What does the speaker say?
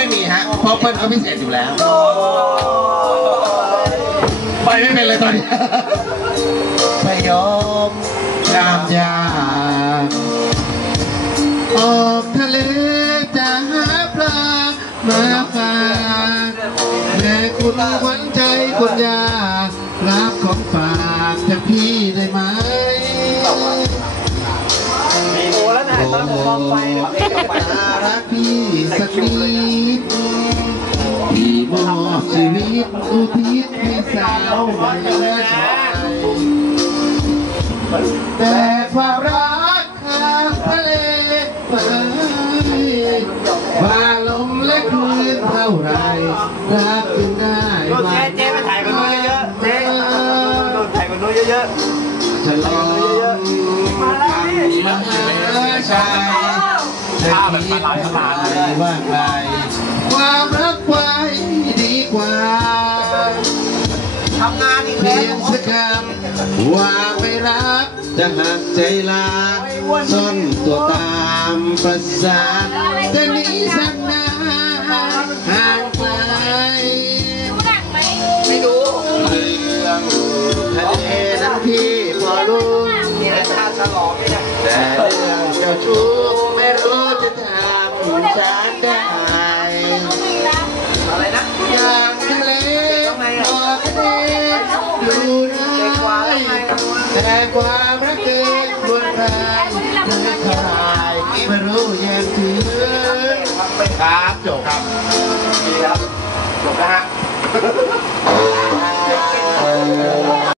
ไม่มีฮะเพราะเปิ้ลเขาพิเศษอยู่แล้วไปไม่เป็นเลยตอนนี้พยอมงามยาออกทะเลจะหาปลามาฝากแม่คุณหวันใจคุณยารับของฝากจากพี่ได้ไหม นผมมองไฟเนี่ยเอ๊ะไปน่ารักพี่สักนิดพี่มอบชีวิตอุทิศให้สาววัยและชายแต่ความรักข้ามทะเลไปว่าลมและคลื่นเท่าไรรักจึงได้โดนเจ๊เจ๊ไปถ่ายกันู้นเยอะๆเจ๊ถ่ายกันู้นเยอะฉลองมหาชั ยจะคิดอะไรว่าใครความรักไว้ดีกว่าทำงานอีกเพีแล้ยงสักคำว่าไม่รักจะหักใจลาซ่อนตัวตามประสาแต่หนี้สักนาน ชาฉลองนี่นะแต่เรื่องเจ้าชู้ไม่รู้จะทำฉันได้อะไรนะอย่างทะเลพอทะเลดูได้เด็กกว่าแล้วไงแต่ความรักเกินควรใครไม่ทลายไม่รู้แยงถือครับจบครับดีครับจบนะฮะ